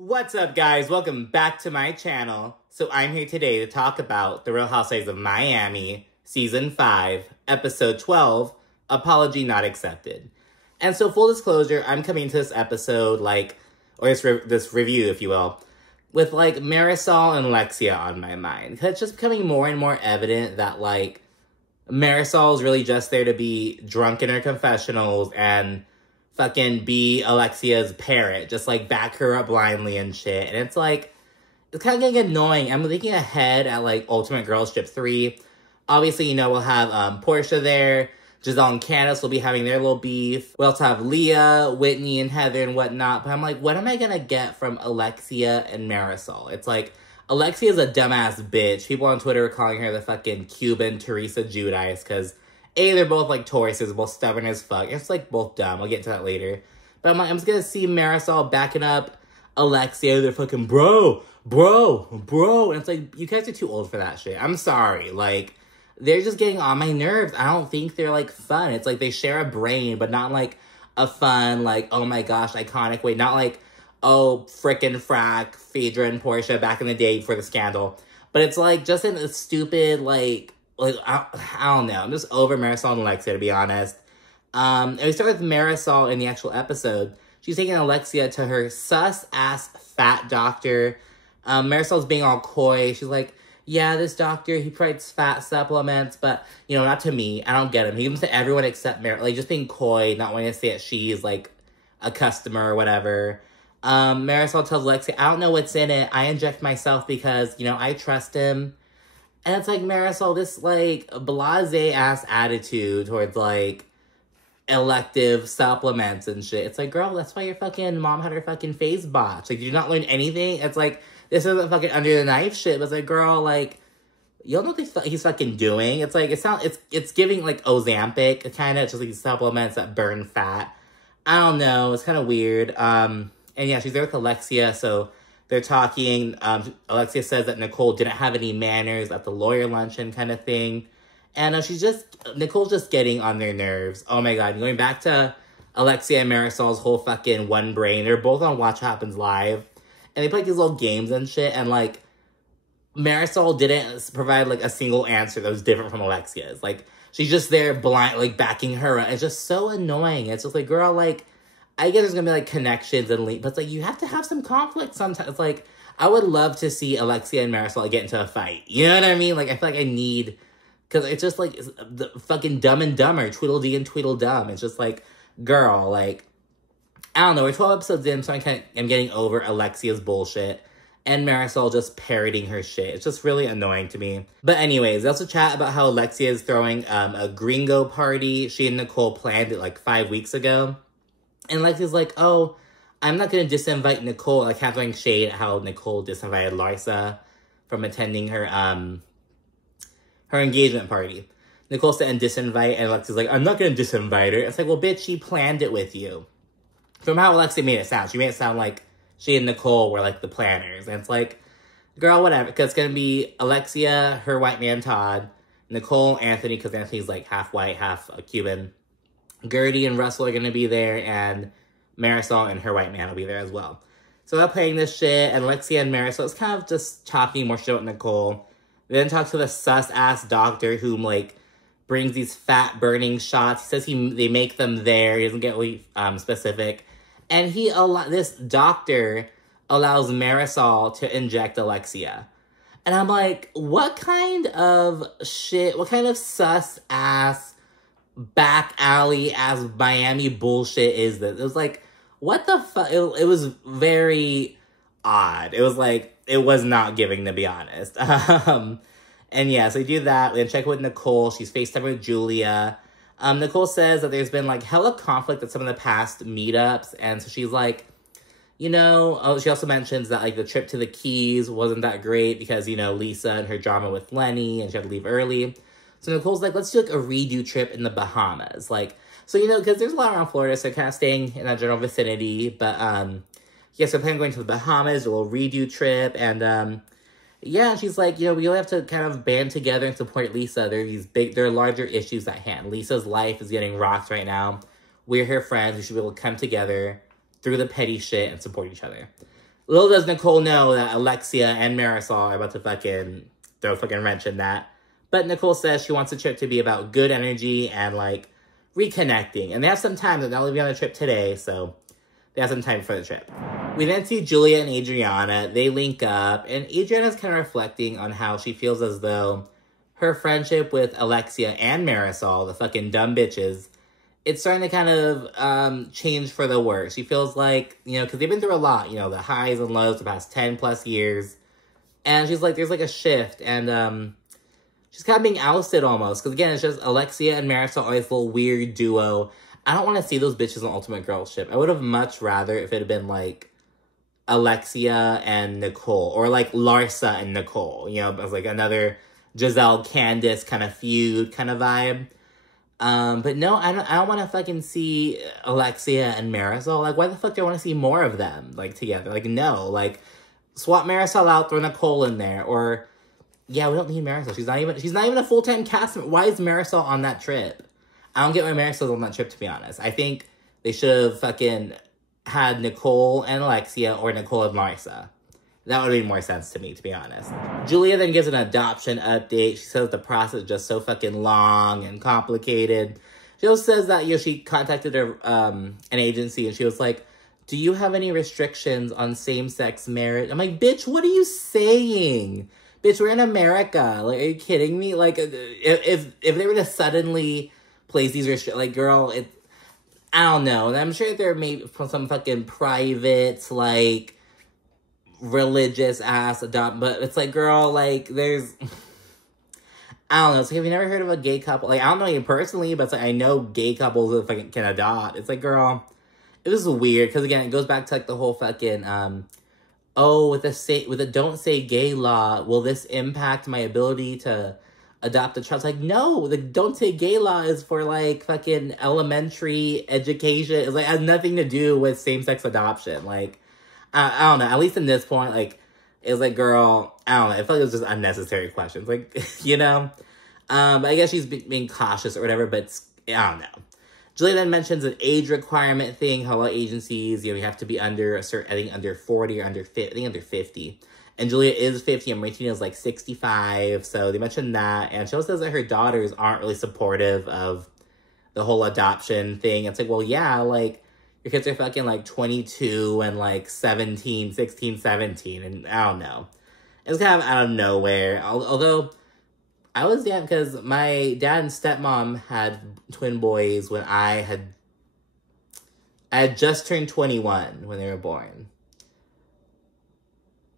What's up, guys? Welcome back to my channel. So I'm here today to talk about The Real Housewives of Miami, Season 5, Episode 12, Apology Not Accepted. And so, full disclosure, I'm coming to this episode, this review, if you will, with, Marysol and Alexia on my mind. Because it's just becoming more and more evident that, Marysol is really just there to be drunk in her confessionals and fucking be Alexia's parrot, just back her up blindly and shit. And it's it's kind of getting annoying. I'm thinking ahead at Ultimate Girls Trip 3. Obviously, we'll have Portia there. Giselle and Candace will be having their little beef. We also have Leah, Whitney, and Heather and whatnot. But I'm what am I gonna get from Alexia and Marysol? It's Alexia's a dumbass bitch. People on Twitter are calling her the fucking Cuban Teresa Giudice because they're both Tauruses, both stubborn as fuck. It's both dumb. I'll get into that later. But I'm just gonna see Marysol backing up Alexia. They're fucking bro. And it's you guys are too old for that shit. I'm sorry. They're just getting on my nerves. I don't think they're fun. It's they share a brain, but not a fun, oh my gosh, iconic way. Not oh, frickin' frack, Phaedra and Portia back in the day for the scandal. But it's just in a stupid, I don't know. I'm just over Marysol and Alexia, to be honest. And we start with Marysol in the actual episode. She's taking Alexia to her sus-ass fat doctor. Marysol's being all coy. She's yeah, this doctor, he provides fat supplements, but, not to me. I don't get him. He gives them to everyone except Marysol. Just being coy, not wanting to say that she's, a customer or whatever. Marysol tells Alexia, I don't know what's in it. I inject myself because, I trust him. And it's Marysol, this, blasé-ass attitude towards, elective supplements and shit. It's girl, that's why your fucking mom had her fucking face botched. Did you not learn anything? It's this isn't fucking under the knife shit. But it's girl, you don't know what he's fucking doing. It's it's giving, Ozempic, kind of. It's just, these supplements that burn fat. I don't know. It's kind of weird. And yeah, she's there with Alexia, so they're talking. Alexia says that Nicole didn't have any manners at the lawyer luncheon kind of thing. And Nicole's just getting on their nerves. Oh my god, going back to Alexia and Marysol's whole fucking one brain. They're both on Watch What Happens Live. And they play these little games and shit. And Marysol didn't provide a single answer that was different from Alexia's. She's just there blind, backing her up. It's just so annoying. It's just girl, I guess there's gonna be connections and but you have to have some conflict sometimes. I would love to see Alexia and Marysol get into a fight. You know what I mean? I feel I need, because it's just it's the fucking Dumb and Dumber, Tweedledee and Tweedledum. It's just girl, I don't know. We're 12 episodes in, so I'm getting over Alexia's bullshit and Marysol just parroting her shit. It's just really annoying to me. But anyways, they also chat about how Alexia is throwing a Gringo party. She and Nicole planned it 5 weeks ago. And Alexia's oh, I'm not going to disinvite Nicole. Kind of throwing shade at how Nicole disinvited Larsa from attending her engagement party. Nicole said disinvite, and Alexia's I'm not going to disinvite her. It's well, bitch, she planned it with you. From how Alexia made it sound. She made it sound like she and Nicole were the planners. And it's girl, whatever. Because it's going to be Alexia, her white man Todd, Nicole, Anthony, because Anthony's half white, half Cuban. Guerdy and Russell are going to be there, and Marysol and her white man will be there as well. So they're playing this shit, and Alexia and Marysol is kind of just talking more shit with Nicole. They then talk to the sus-ass doctor who, brings these fat-burning shots. He says they make them there. He doesn't get really specific. And this doctor allows Marysol to inject Alexia. And I'm what kind of shit, what kind of sus-ass, back alley-ass Miami bullshit is this? It was what the fuck? It was very odd. It was it was not giving, to be honest. And yeah, so we do that. We then check with Nicole. She's FaceTiming with Julia. Nicole says that there's been, hella conflict at some of the past meetups. And so she's she also mentions that, the trip to the Keys wasn't that great because, Lisa and her drama with Lenny, and she had to leave early. So Nicole's let's do, a redo trip in the Bahamas. So, because there's a lot around Florida, so kind of staying in that general vicinity. But, yeah, so I'm planning on going to the Bahamas, a little redo trip, and, yeah, she's we really have to kind of band together and support Lisa. There are larger issues at hand. Lisa's life is getting rocked right now. We're her friends. We should be able to come together through the petty shit and support each other. Little does Nicole know that Alexia and Marysol are about to fucking throw a fucking wrench in that. But Nicole says she wants the trip to be about good energy and, like, reconnecting. And they have some time. They're not leaving on the trip today, so they have some time for the trip. We then see Julia and Adriana. They link up, and Adriana's kind of reflecting on how she feels as though her friendship with Alexia and Marysol, the fucking dumb bitches, it's starting to kind of change for the worse. She feels like, you know, because they've been through a lot, you know, the highs and lows the past 10 plus years. And she's like, there's like a shift. And she's kind of being ousted almost. Because again, it's just Alexia and Marysol are this little weird duo. I don't want to see those bitches on Ultimate Girlship. I would have much rather if it had been like Alexia and Nicole. Or like Larsa and Nicole. You know, as like another Giselle Candace kind of feud kind of vibe. But no, I don't want to fucking see Alexia and Marysol. Like, why the fuck do I want to see more of them, like, together? Like, no. Like, swap Marysol out, throw Nicole in there. Or, yeah, we don't need Marysol. She's not even a full-time cast member. Why is Marysol on that trip? I don't get why Marysol's on that trip, to be honest. I think they should have fucking had Nicole and Alexia or Nicole and Larsa. That would have made more sense to me, to be honest. Julia then gives an adoption update. She says the process is just so fucking long and complicated. She also says that, you know, she contacted an agency and she was like, do you have any restrictions on same-sex marriage? I'm like, bitch, what are you saying? Bitch, we're in America. Like, are you kidding me? Like, if they were to suddenly place these restrictions, like, girl, I don't know. And I'm sure there may be some fucking private, like, religious ass but it's like, girl, like, there's I don't know. It's like, have you never heard of a gay couple? Like, I don't know you personally, but it's like, I know gay couples that fucking can adopt. It's like, girl, it was weird because again, it goes back to like the whole fucking with the don't say gay law, will this impact my ability to adopt a child? It's like, no, the don't say gay law is for like fucking elementary education. It's like, it has nothing to do with same-sex adoption. Like, I don't know. At least in this point, like, it was like, girl, I don't know. It felt like it was just unnecessary questions. Like, you know? But I guess she's being cautious or whatever, but I don't know. Julia then mentions an age requirement thing. How a lot of agencies, you know, you have to be under a certain, I think under 40 or under 50, I think under 50. And Julia is 50 and Martina is like 65. So they mentioned that. And she also says that her daughters aren't really supportive of the whole adoption thing. It's like, well, yeah, like, your kids are fucking, like, 22 and, like, 17, 16, 17, and I don't know. It's kind of out of nowhere. Although, I was damn, because my dad and stepmom had twin boys when I had just turned 21 when they were born.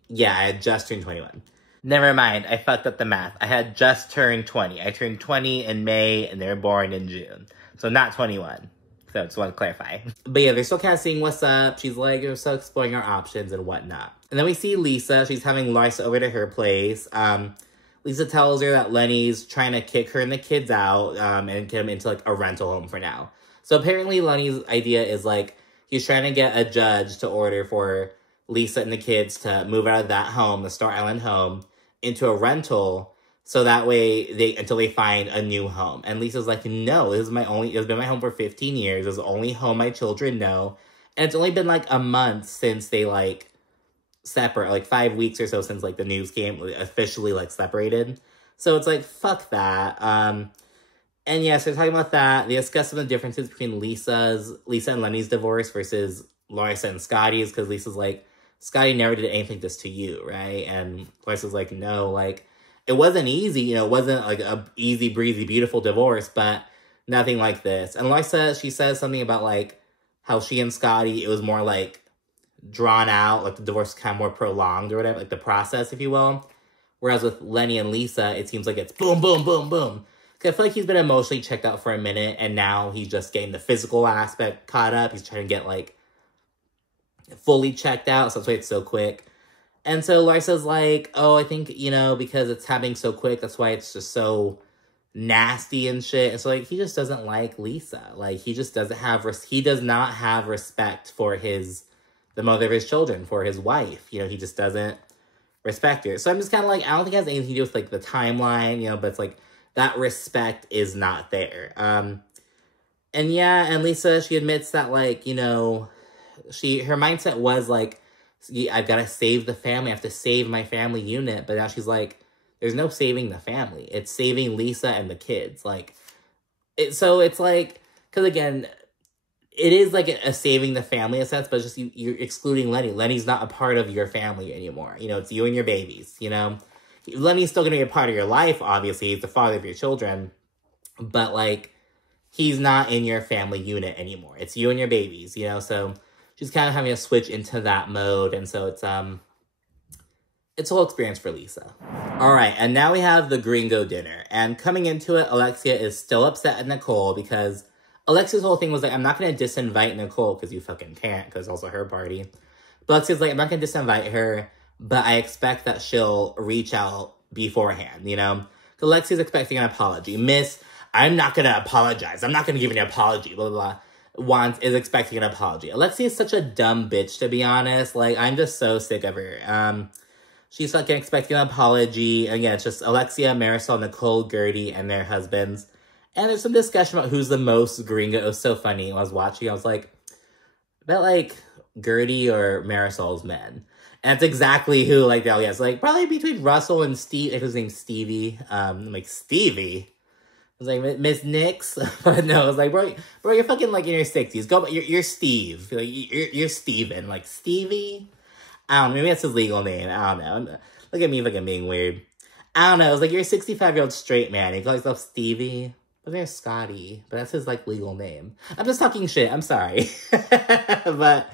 Yeah, I had just turned 21. Never mind, I fucked up the math. I had just turned 20. I turned 20 in May, and they were born in June. So not 21. So I just want to clarify. But yeah, they're still kind of seeing what's up. She's like, we're still exploring our options and whatnot. And then we see Lisa. She's having Larsa over to her place. Lisa tells her that Lenny's trying to kick her and the kids out and get them into like a rental home for now. So apparently Lenny's idea is like, he's trying to get a judge to order for Lisa and the kids to move out of that home, the Star Island home, into a rental. So that way, until they find a new home. And Lisa's like, no, it's been my home for 15 years. It's the only home my children know. And it's only been, like, a month since they, like, separate. Like, 5 weeks or so since, like, the news came, officially, like, separated. So it's like, fuck that. And yeah, so they're talking about that. They discuss some of the differences between Lisa and Lenny's divorce versus Larsa and Scotty's. Because Lisa's like, Scotty never did anything this to you, right? And Larsa's like, no, like, it wasn't easy, you know, it wasn't like a easy breezy, beautiful divorce, but nothing like this. And Larsa, she says something about like how she and Scotty, it was more like drawn out, like the divorce kind of more prolonged or whatever, like the process, if you will. Whereas with Lenny and Lisa, it seems like it's boom, boom, boom, boom. Because I feel like he's been emotionally checked out for a minute, and now he's just getting the physical aspect caught up. He's trying to get like fully checked out, so that's why it's so quick. And so Larsa's like, oh, I think, you know, because it's happening so quick, that's why it's just so nasty and shit. And so, like, he just doesn't like Lisa. Like, he just doesn't have, he does not have respect for the mother of his children, for his wife. You know, he just doesn't respect her. So I'm just kind of like, I don't think it has anything to do with, like, the timeline, you know, but it's like, that respect is not there. And yeah, and Lisa, she admits that, like, you know, her mindset was, like, I've got to save the family. I have to save my family unit. But now she's like, there's no saving the family. It's saving Lisa and the kids. Like, so it's like, because again, it is like a saving the family in a sense, but just you're excluding Lenny. Lenny's not a part of your family anymore. You know, it's you and your babies, you know? Lenny's still going to be a part of your life, obviously. He's the father of your children. But, like, he's not in your family unit anymore. It's you and your babies, you know? So she's kind of having to switch into that mode. And so it's a whole experience for Lisa. All right, and now we have the Gringo Dinner. And coming into it, Alexia is still upset at Nicole because Alexia's whole thing was like, I'm not going to disinvite Nicole because you fucking can't, because it's also her party. But Alexia's like, I'm not going to disinvite her, but I expect that she'll reach out beforehand, you know? Because Alexia's expecting an apology. Miss, I'm not going to apologize. I'm not going to give you an apology, blah, blah, blah. Is expecting an apology. Alexia is such a dumb bitch, to be honest. Like, I'm just so sick of her. She's fucking expecting an apology. And yeah, it's just Alexia, Marysol, Nicole, Guerdy, and their husbands. And there's some discussion about who's the most gringo. It was so funny. When I was watching, I was like, I bet, like, Guerdy or Marysol's men. And that's exactly who, like, Dahlia is. Like, probably between Russell and Steve. If his name's Stevie. I'm like, Stevie? I was like, Miss Nix? But no, I was like, bro, you're fucking, like, in your 60s. Go, you're Steve. Like, you're Steven. Like, Stevie? I don't know. Maybe that's his legal name. I don't know. Look at me fucking being weird. I don't know. It was like, you're a 65-year-old straight man. He calls himself Stevie. But there's Scotty. But that's his, like, legal name. I'm just talking shit. I'm sorry. But,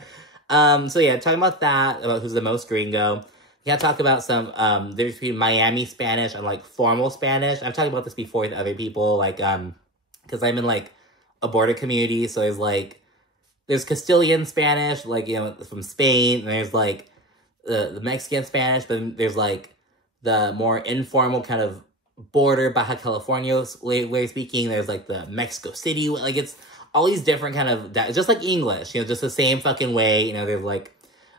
so yeah, talking about that, about who's the most gringo. We gotta talk about some, there's between Miami Spanish and, like, formal Spanish. I've talked about this before with other people, like, because I'm in, like, a border community, so there's, like, there's Castilian Spanish, like, you know, from Spain, and there's, like, the Mexican Spanish, but then there's, like, the more informal kind of border Baja California way of speaking. There's, like, the Mexico City, like, it's all these different kind of, just like English, you know, just the same fucking way, you know, there's, like,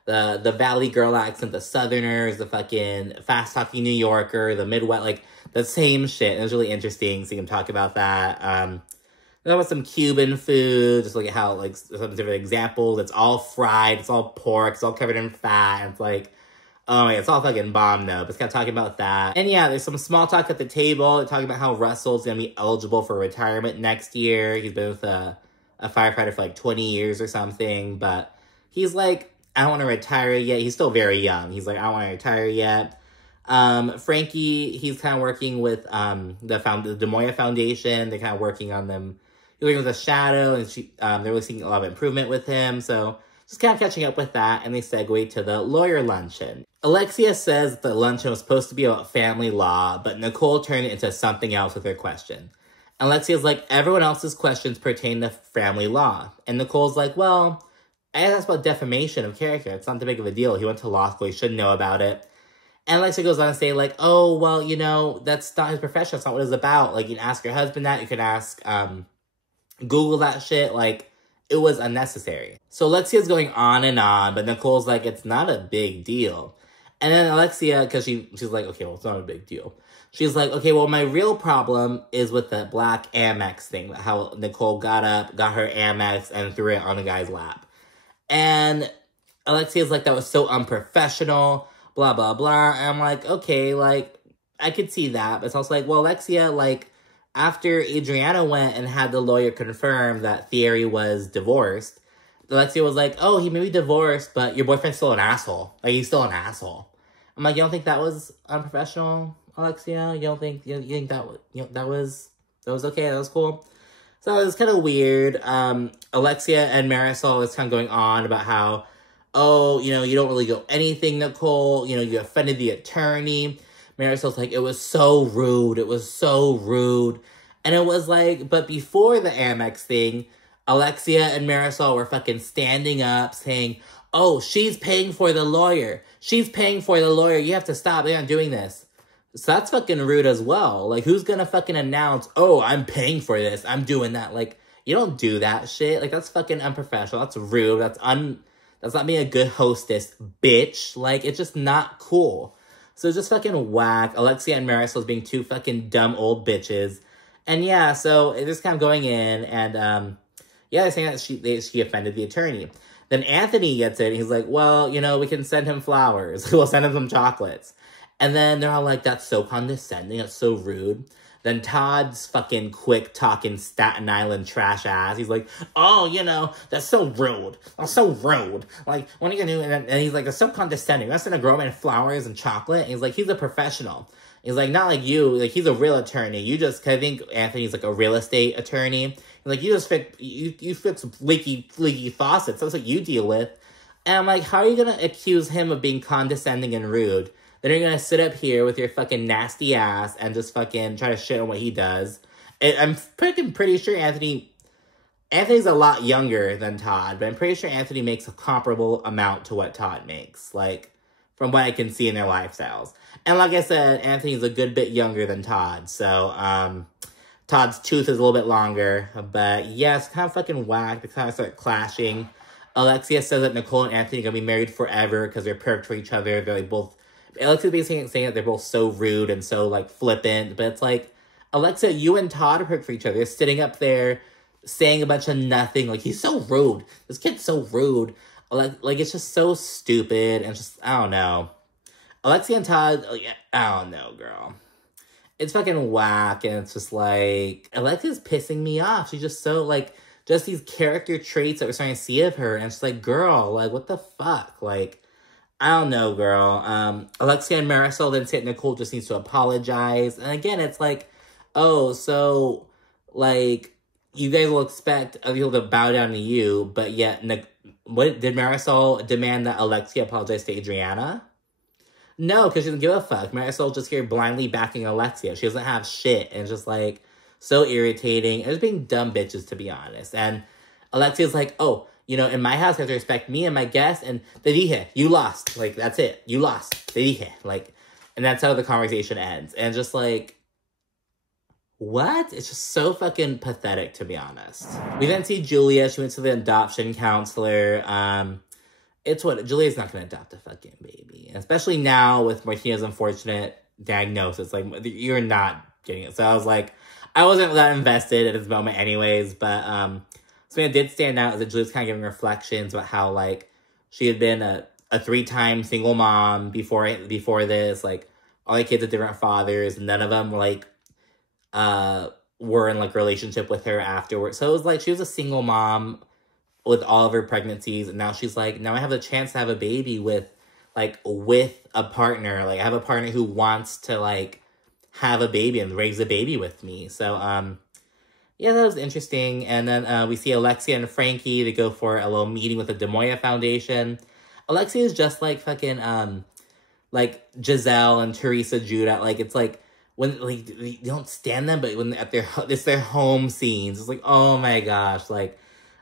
the Valley Girl accent, the Southerners, the fucking fast-talking New Yorker, the Midwest, like, the same shit. And it was really interesting seeing him talk about that. There was some Cuban food, just look at how, like, some different examples. It's all fried, it's all pork, it's all covered in fat, and it's like, oh yeah, it's all fucking bomb though. But it's kind of talking about that. And yeah, there's some small talk at the table, talking about how Russell's gonna be eligible for retirement next year. He's been with a firefighter for like 20 years or something, but he's like, I don't want to retire yet. He's still very young. He's like, I don't want to retire yet. Frankie, he's kind of working with the Moya Foundation. They're kind of working on them. He's working with a shadow, and they're really seeing a lot of improvement with him. So just kind of catching up with that, and they segue to the lawyer luncheon. Alexia says the luncheon was supposed to be about family law, but Nicole turned it into something else with her question. Alexia's like, everyone else's questions pertain to family law. And Nicole's like, well, I asked about defamation of character. It's not that big of a deal. He went to law school. He should know about it. And Alexia goes on to say, like, oh, well, you know, that's not his profession. That's not what it's about. Like, you can ask your husband that. You can ask, Google that shit. Like, it was unnecessary. So Alexia's going on, but Nicole's like, it's not a big deal. And then Alexia, because she's like, okay, well, it's not a big deal. She's like, okay, well, my real problem is with the black Amex thing. How Nicole got up, got her Amex, and threw it on the guy's lap. And Alexia's like, that was so unprofessional, blah, blah, blah. And I'm like, okay, like, I could see that. But it's also like, well, Alexia, like, after Adriana went and had the lawyer confirm that Thierry was divorced, Alexia was like, oh, he may be divorced, but your boyfriend's still an asshole. Like, he's still an asshole. I'm like, you don't think that was unprofessional, Alexia? You don't think, you think that, that was okay, that was cool? So it was kind of weird. Alexia and Marysol was kind of going on about how, oh, you know, you don't really go anything, Nicole. You know, you offended the attorney. Marysol's like, it was so rude. It was so rude. And it was like, but before the Amex thing, Alexia and Marysol were fucking standing up saying, oh, she's paying for the lawyer. She's paying for the lawyer. You have to stop. They're not doing this. So that's fucking rude as well. Like, who's gonna fucking announce, oh, I'm paying for this, I'm doing that? Like, you don't do that shit. Like, that's fucking unprofessional. That's rude. That's not being a good hostess, bitch. Like, it's just not cool. So it's just fucking whack. Alexia and Marysol being two fucking dumb old bitches. And yeah, so it's just kind of going in, and yeah, they're saying that she offended the attorney. Then Anthony gets it, and he's like, well, you know, we can send him flowers. We'll send him some chocolates. And then they're all like, that's so condescending, that's so rude. Then Todd's fucking quick-talking Staten Island trash ass. He's like, oh, you know, that's so rude. That's so rude. Like, what are you gonna do? And he's like, that's so condescending. That's gonna grow him flowers and chocolate. And he's like, he's a professional. He's like, not like you. Like, he's a real attorney. You just, cause I think Anthony's like a real estate attorney. He's like, you just fix, you fix leaky faucets. That's what you deal with. And I'm like, how are you gonna accuse him of being condescending and rude? Then you're gonna sit up here with your fucking nasty ass and just fucking try to shit on what he does. And I'm pretty sure Anthony's a lot younger than Todd, but I'm pretty sure Anthony makes a comparable amount to what Todd makes, like, from what I can see in their lifestyles. And like I said, Anthony's a good bit younger than Todd, so, Todd's tooth is a little bit longer, but yeah, it's kind of fucking whack. They kind of start clashing. Alexia says that Nicole and Anthony are gonna be married forever because they're perfect for each other. They're like both... Alexia's basically saying that they're both so rude and so, like, flippant. But it's like, Alexia, you and Todd are perfect for each other. They're sitting up there saying a bunch of nothing. Like, he's so rude. This kid's so rude. Like, it's just so stupid. And just, I don't know. Alexia and Todd, like, I don't know, girl. It's fucking whack. And it's just like, Alexia's pissing me off. She's just so, like, just these character traits that we're starting to see of her. And it's like, girl, like, what the fuck? Like, I don't know, girl. Alexia and Marysol then say Nicole just needs to apologize. And again, it's like, oh, so, like, you guys will expect other people to bow down to you, but yet, what did Marysol demand that Alexia apologize to Adriana? No, because she doesn't give a fuck. Marysol just here blindly backing Alexia. She doesn't have shit. And it's just, like, so irritating. And just being dumb bitches, to be honest. And Alexia's like, oh, you know, in my house, you have to respect me and my guests, and te dije, you lost. Like, that's it. You lost. Te dije. Like, and that's how the conversation ends. And just like, what? It's just so fucking pathetic, to be honest. We then see Julia. She went to the adoption counselor. It's what, Julia's not going to adopt a fucking baby. And especially now with Martina's unfortunate diagnosis. Like, you're not getting it. So I was like, I wasn't that invested at this moment anyways, but, something that did stand out is that Julia's kind of giving reflections about how, like, she had been a 3-time single mom before this. Like, all the kids had different fathers, and none of them, like, were in, like, relationship with her afterwards. So it was like, she was a single mom with all of her pregnancies, and now she's like, now I have the chance to have a baby with a partner. Like, I have a partner who wants to, like, have a baby and raise a baby with me. So, yeah, that was interesting. And then we see Alexia and Frankie. They go for a little meeting with the De Moya Foundation. Alexia is just like fucking, like Giselle and Teresa Judah. Like, it's like, when, like, they don't stand them, but when it's their home scenes. It's like, oh my gosh. Like,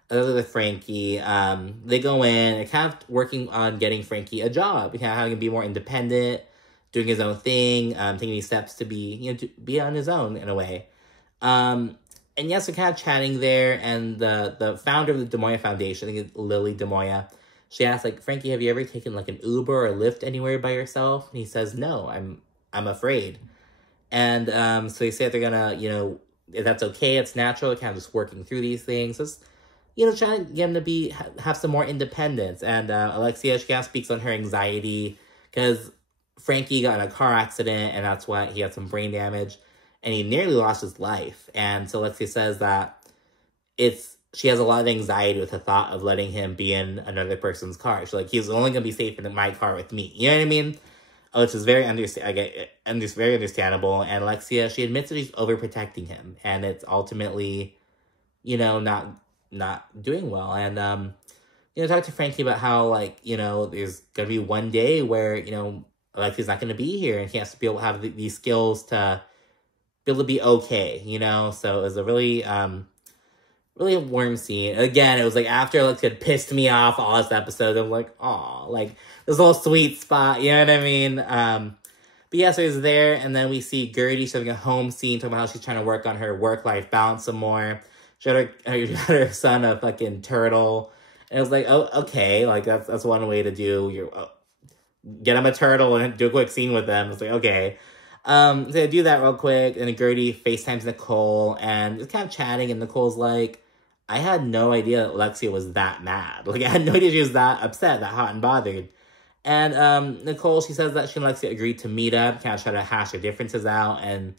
other than Frankie, they go in and kind of working on getting Frankie a job. Kind of having him be more independent, doing his own thing, taking these steps to be, you know, to be on his own in a way. And yes, we're kind of chatting there, and the founder of the De Moya Foundation, I think it's Lily De Moya, she asked, like, Frankie, have you ever taken, like, an Uber or a Lyft anywhere by yourself? And he says, no, I'm afraid. And so they say that they're gonna, you know, if that's okay, it's natural, kind of just working through these things. Just, you know, trying to get him to have some more independence. And Alexia, she kind of speaks on her anxiety, because Frankie got in a car accident, and that's why he had some brain damage. And he nearly lost his life. And so Alexia says that she has a lot of anxiety with the thought of letting him be in another person's car. She's like, he's only going to be safe in my car with me. You know what I mean? Which is very very understandable. And Alexia, she admits that she's overprotecting him. And it's ultimately, you know, not doing well. And, you know, talk to Frankie about how, like, you know, there's going to be one day where, you know, Alexia's not going to be here. And he has to be able to have these skills to be able to be okay, you know? So it was a really, really warm scene. Again, it was like after Alexia had pissed me off all this episode, I'm like, aw, like this little sweet spot, you know what I mean? But yeah, so he's there, and then we see Guerdy, she's having a home scene, talking about how she's trying to work on her work-life balance some more. She had her son a fucking turtle, and it was like, oh, okay, like that's one way to do your, get him a turtle and do a quick scene with them. It's like, okay. So I do that real quick, and then Guerdy FaceTimes Nicole, and it's kind of chatting, and Nicole's like, I had no idea Alexia was that mad. Like, I had no idea she was that upset, that hot and bothered. And Nicole, she says that she and Alexia agreed to meet up, kind of try to hash their differences out, and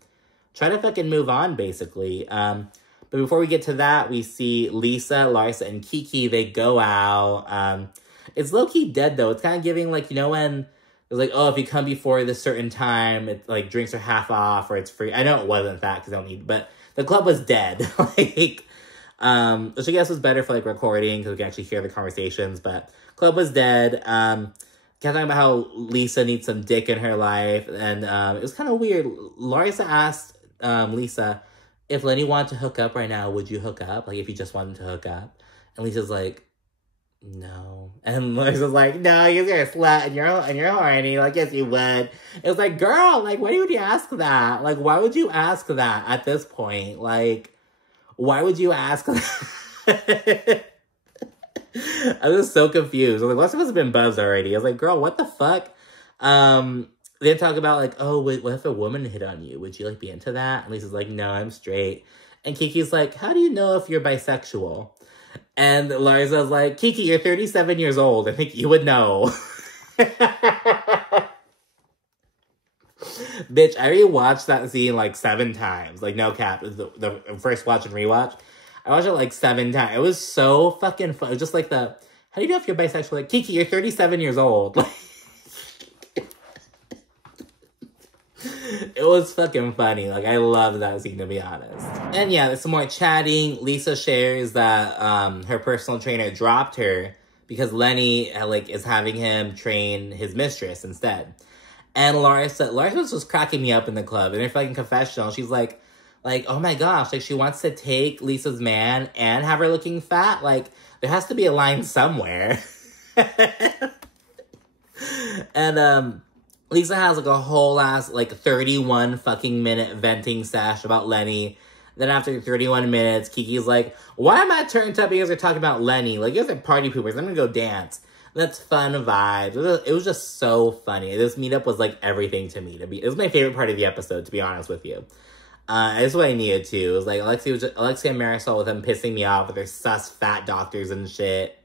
try to fucking move on, basically. But before we get to that, we see Lisa, Larsa, and Kiki. They go out. It's low-key dead, though. It's kind of giving, like, you know, when it's like, oh, if you come before this certain time, it's like drinks are half off or it's free. I know it wasn't that because I don't need, but the club was dead. Like, which I guess was better for like recording because we can actually hear the conversations. But club was dead. Kind of talking about how Lisa needs some dick in her life, and it was kind of weird. Larsa asked Lisa if Lenny wanted to hook up right now. Would you hook up? Like if you just wanted to hook up, and Lisa's like, no. And Larsa's like, no, you're a slut and you're horny. Like, yes, you would. It was like, girl, like, why would you ask that? Like, why would you ask that at this point? Like, why would you ask that? I was so confused. I was like, lots of us have been buzzed already. I was like, girl, what the fuck? They talk about, like, oh, wait, what if a woman hit on you? Would you, like, be into that? And Lisa's like, no, I'm straight. And Kiki's like, how do you know if you're bisexual? And Larsa's like, Kiki, you're 37 years old. I think you would know. Bitch, I rewatched that scene like 7 times. Like, no cap. The first watch and rewatch. I watched it like 7 times. It was so fucking fun. It was just like how do you know if you're bisexual? Like, Kiki, you're 37 years old. Like, it was fucking funny. Like, I love that scene, to be honest. And yeah, there's some more chatting. Lisa shares that her personal trainer dropped her because Lenny, like, is having him train his mistress instead. And Larsa was just cracking me up in the club. In her fucking confessional, she's like, oh my gosh, like, she wants to take Lisa's man and have her looking fat. Like, there has to be a line somewhere. And, Lisa has, like, a whole ass, like, 31 fucking minute venting sesh about Lenny. Then after 31 minutes, Kiki's like, why am I turned up because they're talking about Lenny? Like, you guys are party poopers. I'm gonna go dance. That's fun vibes. It was just so funny. This meetup was, like, everything to me. It was my favorite part of the episode, to be honest with you. That's what I needed to. It was, like, Alexia and Marysol with them pissing me off with their sus fat doctors and shit.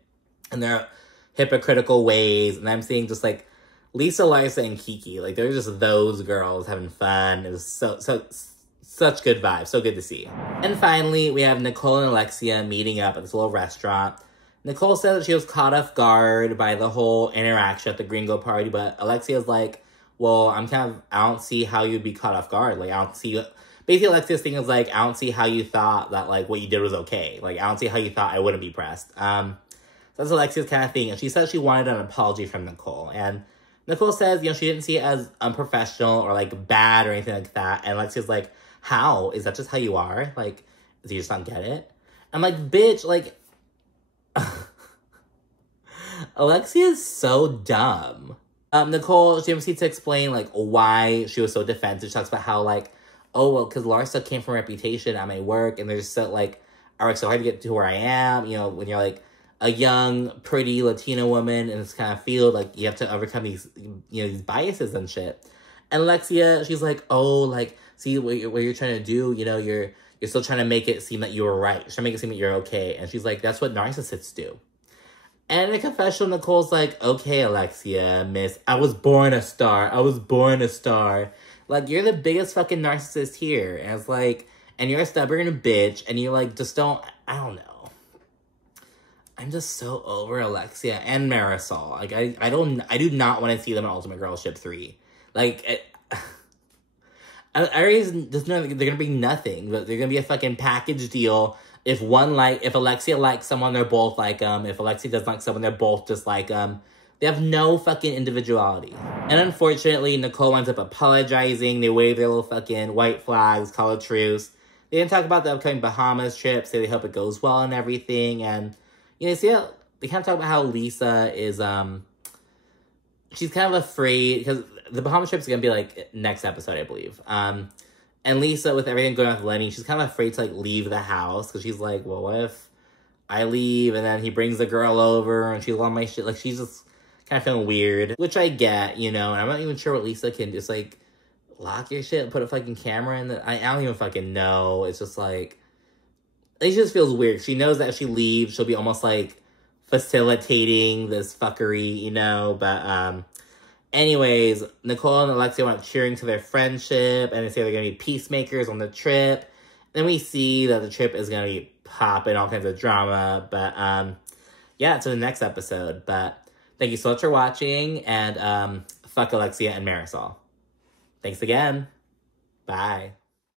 And their hypocritical ways. And I'm seeing just, like, Lisa, Larsa, and Kiki, like, they're just those girls having fun. It was such good vibes. So good to see. And finally, we have Nicole and Alexia meeting up at this little restaurant. Nicole said that she was caught off guard by the whole interaction at the Gringo party, but Alexia's like, well, I don't see how you'd be caught off guard. Like, I don't see, basically Alexia's thing is like, I don't see how you thought that, like, what you did was okay. Like, I don't see how you thought I wouldn't be pressed. That's Alexia's kind of thing. And she said she wanted an apology from Nicole. And Nicole says, you know, she didn't see it as unprofessional or, like, bad or anything like that. And Alexia's like, how? Is that just how you are? Like, do you just not get it? I'm like, bitch, like, Alexia is so dumb. Nicole, she proceeds to explain, like, why she was so defensive. She talks about how, like, oh, well, because Larsa came from Reputation at my work, and they're just so, like, I work so hard to get to where I am. You know, when you're, like, a young, pretty Latina woman in this kind of field, like, you have to overcome these, you know, these biases and shit. And Alexia, she's like, oh, like, see what you're trying to do, you know, you're still trying to make it seem that you were right. You're trying to make it seem that you're okay. And she's like, that's what narcissists do. And in a confessional, Nicole's like, okay, Alexia, miss, I was born a star. I was born a star. Like, you're the biggest fucking narcissist here. And it's like, and you're a stubborn bitch, and you're like, just don't, I don't know. I'm just so over Alexia and Marysol. Like, I do not want to see them in Ultimate Girl Ship 3. Like, they're gonna be nothing, but they're gonna be a fucking package deal. If Alexia likes someone, they're both like them. If Alexia doesn't like someone, they're both just like them. They have no fucking individuality. And unfortunately, Nicole winds up apologizing. They wave their little fucking white flags, call a truce. They didn't talk about the upcoming Bahamas trip, say they hope it goes well and everything. And, you know, see how they kind of talk about how Lisa is, she's kind of afraid, because the Bahamas trip is going to be, like, next episode, I believe. And Lisa, with everything going on with Lenny, she's kind of afraid to, like, leave the house, because she's like, well, what if I leave, and then he brings the girl over, and she's on my shit? Like, she's just kind of feeling weird, which I get, you know, and I'm not even sure what Lisa can just, like, lock your shit, put a fucking camera in the, I don't even fucking know. It's just, like, she just feels weird. She knows that if she leaves, she'll be almost like facilitating this fuckery, you know, but, anyways, Nicole and Alexia went cheering to their friendship, and they say they're gonna be peacemakers on the trip. Then we see that the trip is gonna be popping, all kinds of drama, but, yeah, to the next episode, but thank you so much for watching, and, fuck Alexia and Marysol. Thanks again. Bye.